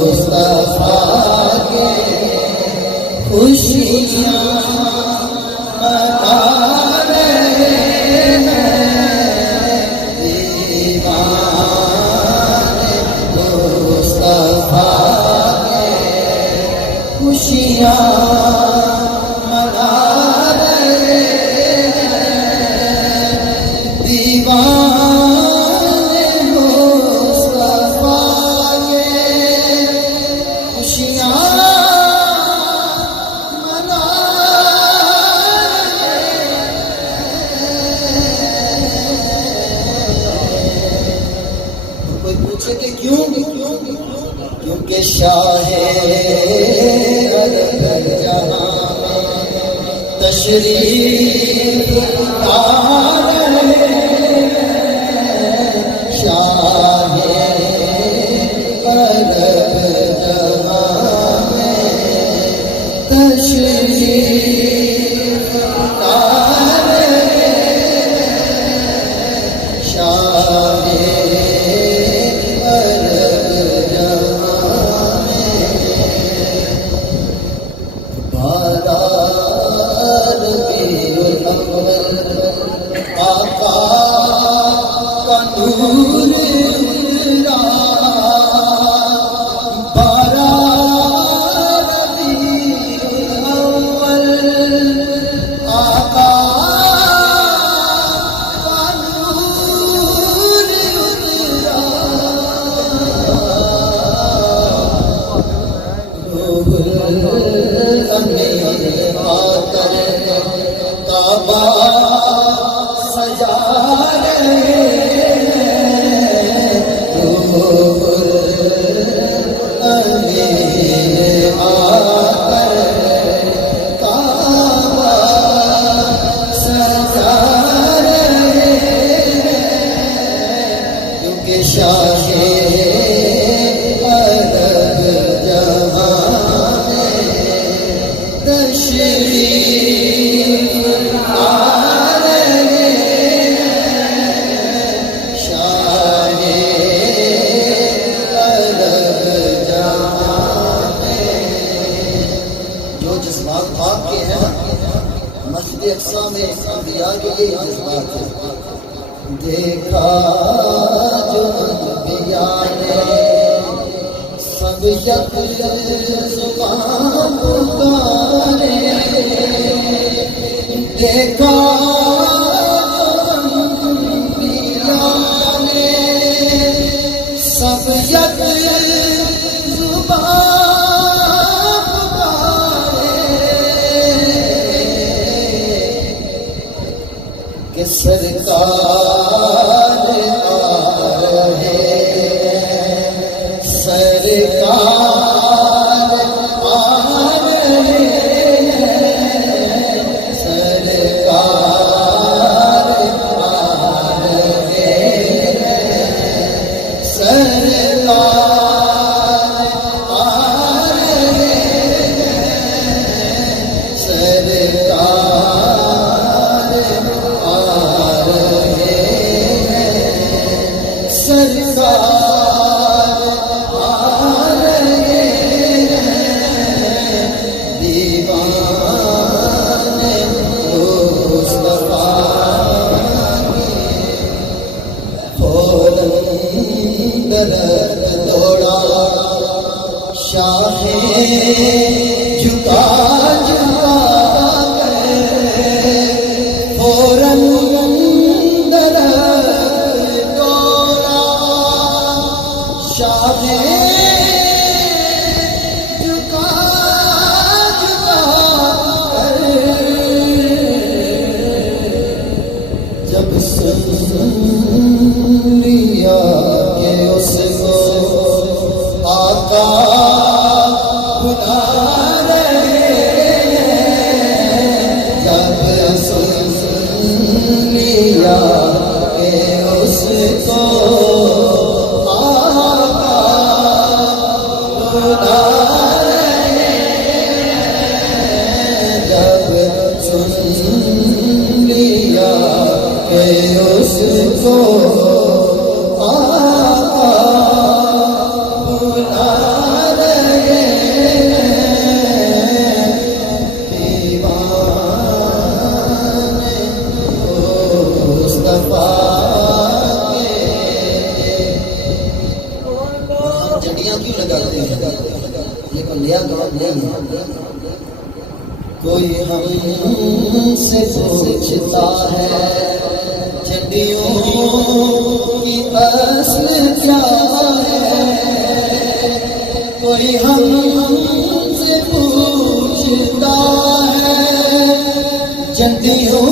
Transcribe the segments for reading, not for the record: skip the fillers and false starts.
مصطفیٰ کے خوشیاں منا رہے ہیں، دیوانے مصطفیٰ کے خوشیاں منا رہے ہیں، دیوانے مصطفیٰ کے خوشیاں منا رہے ہیں۔ کوئی پوچھے کہ کیوں؟ کیونکہ شاہ عرب جہاں میں تشریف لا رہے ہیں، شاہ عرب جہاں میں تشریف لا رہے ہیں، شاہ آقا کا نور اترا، بارہ ربیع الاول آقا کا نور اترا، روح الامین آ کر کعبہ سجا رہے ہیں، روح الامین آ کر کعبہ سجا رہے ہیں، کیونکہ شاہ عرب جہاں میں تشریف لا رہے ہیں، شاہ عرب جہاں میں جو جذبات آپ کے ہیں مسجد اقصی میں انبیاء کے لیے جذبات ہیں، دیکھا جو انبیاء نے سب یک زبان پکارے، دیکھا انبیاء نے سب یک زبان پکارے، کہ سرکار آ رہے ہیں، سرکار آ رہے ہیں، سرکار آ رہے ہیں، سرکار آ رہے ہیں، سرکار آ رہے ہیں، سرکار دوڑا شاہ جھکا جھکا گئے، فوراً درخت دوڑا شاہ جھکا جھکا کر، جب سن لیا کہ اس کو آقا بلا لیا گواب نہیں ہے. کوئی ہم سے پوچھتا ہے جھنڈیوں کی اصل کیا ہے. کوئی ہم سے پوچھتا ہے جھنڈیوں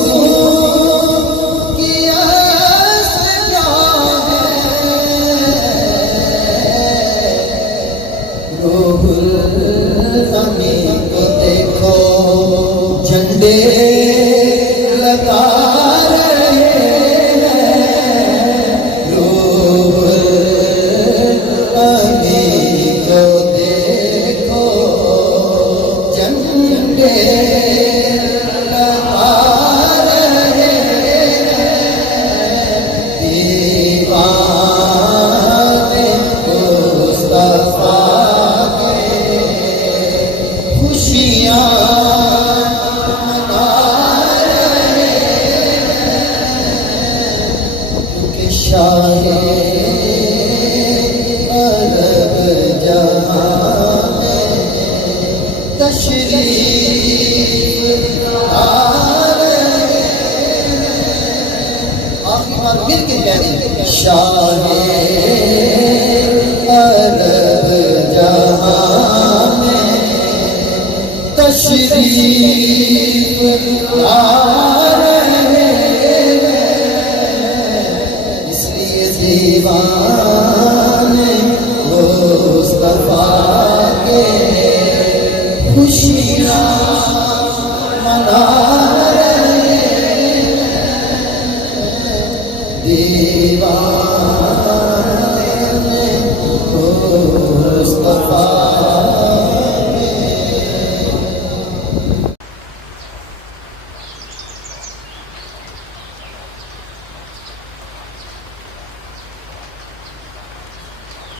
کی اصل کیا ہے. روح الامین کو دیکھو جھنڈے لگا رہے ہیں. روح الامین کو دیکھو جھنڈے لگا رہے ہیں. دیوانے مصطفیٰ کے خوشیاں شاہ عرب جہاں میں تشریف آرہے ہیں. آخری بار مل کے کہہ شاہ عرب جہاں میں تشریف آرہے ہیں. دیوانے مصطفیٰ کے خوشی